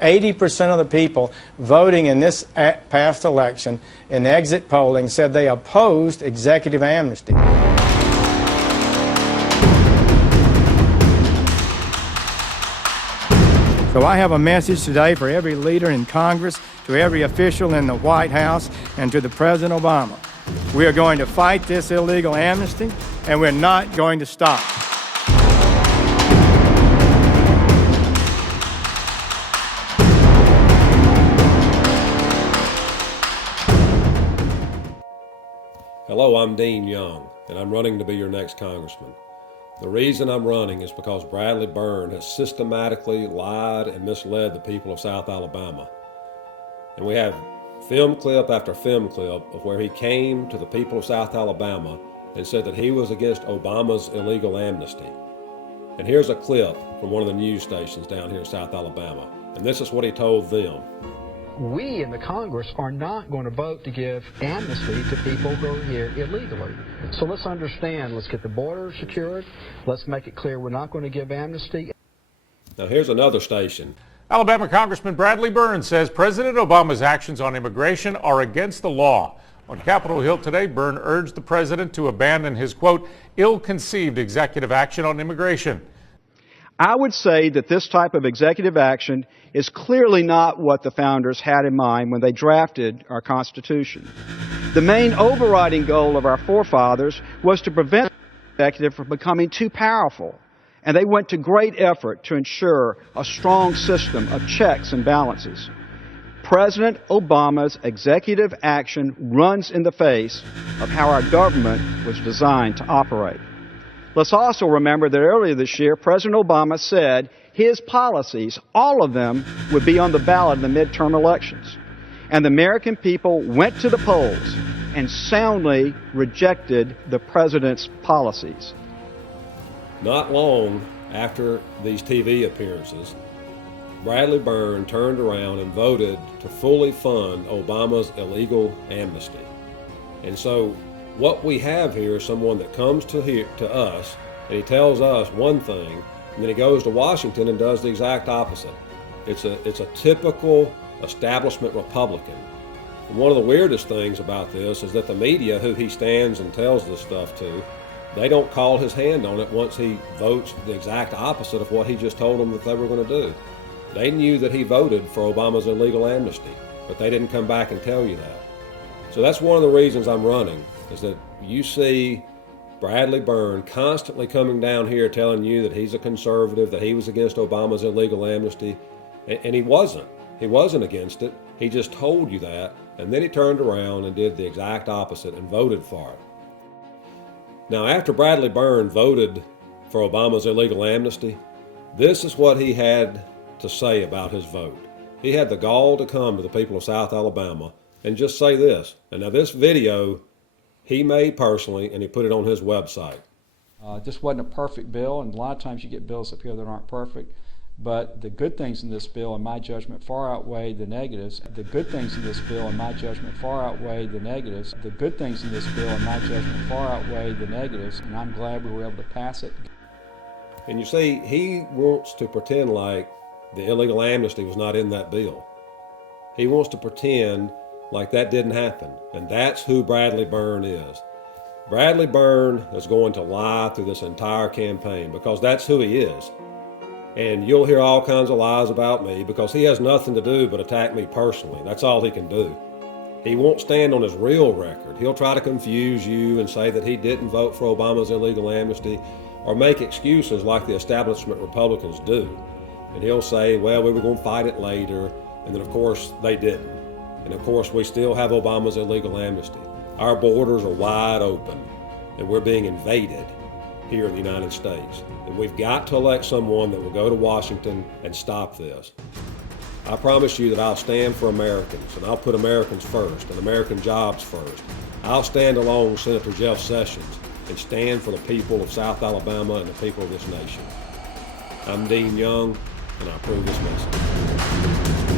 80% of the people voting in this past election in exit polling said they opposed executive amnesty. So I have a message today for every leader in Congress, to every official in the White House, and to the President Obama. We are going to fight this illegal amnesty, and we're not going to stop. Hello, I'm Dean Young, and I'm running to be your next congressman. The reason I'm running is because Bradley Byrne has systematically lied and misled the people of South Alabama. And we have film clip after film clip of where he came to the people of South Alabama and said that he was against Obama's illegal amnesty. And here's a clip from one of the news stations down here in South Alabama. And this is what he told them. We in the Congress are not going to vote to give amnesty to people who are here illegally. So let's understand, let's get the border secured, let's make it clear we're not going to give amnesty. Now here's another station. Alabama Congressman Bradley Byrne says President Obama's actions on immigration are against the law. On Capitol Hill today, Byrne urged the president to abandon his, quote, ill-conceived executive action on immigration. I would say that this type of executive action is clearly not what the founders had in mind when they drafted our Constitution. The main overriding goal of our forefathers was to prevent the executive from becoming too powerful, and they went to great effort to ensure a strong system of checks and balances. President Obama's executive action runs in the face of how our government was designed to operate. Let's also remember that earlier this year, President Obama said his policies, all of them, would be on the ballot in the midterm elections. And the American people went to the polls and soundly rejected the president's policies. Not long after these TV appearances, Bradley Byrne turned around and voted to fully fund Obama's illegal amnesty. And so what we have here is someone that comes to us and he tells us one thing, and then he goes to Washington and does the exact opposite. It's a typical establishment Republican. And one of the weirdest things about this is that the media, who he stands and tells this stuff to, they don't call his hand on it once he votes the exact opposite of what he just told them that they were going to do. They knew that he voted for Obama's illegal amnesty, but they didn't come back and tell you that. So that's one of the reasons I'm running, is that you see Bradley Byrne constantly coming down here telling you that he's a conservative, that he was against Obama's illegal amnesty, and he wasn't. He wasn't against it. He just told you that, and then he turned around and did the exact opposite and voted for it. Now, after Bradley Byrne voted for Obama's illegal amnesty, this is what he had to say about his vote. He had the gall to come to the people of South Alabama and just say this. And now this video he made personally, and he put it on his website. This wasn't a perfect bill, and a lot of times you get bills up here that aren't perfect. But the good things in this bill, in my judgment, far outweigh the negatives. The good things in this bill, in my judgment, far outweigh the negatives. The good things in this bill, in my judgment, far outweigh the negatives, and I'm glad we were able to pass it. And you see, he wants to pretend like the illegal amnesty was not in that bill. He wants to pretend like that didn't happen, and that's who Bradley Byrne is. Bradley Byrne is going to lie through this entire campaign because that's who he is. And you'll hear all kinds of lies about me because he has nothing to do but attack me personally. That's all he can do. He won't stand on his real record. He'll try to confuse you and say that he didn't vote for Obama's illegal amnesty or make excuses like the establishment Republicans do. And he'll say, well, we were going to fight it later, and then of course they didn't. And of course we still have Obama's illegal amnesty. Our borders are wide open and we're being invaded here in the United States. And we've got to elect someone that will go to Washington and stop this. I promise you that I'll stand for Americans, and I'll put Americans first and American jobs first. I'll stand along with Senator Jeff Sessions and stand for the people of South Alabama and the people of this nation. I'm Dean Young, and I approve this message.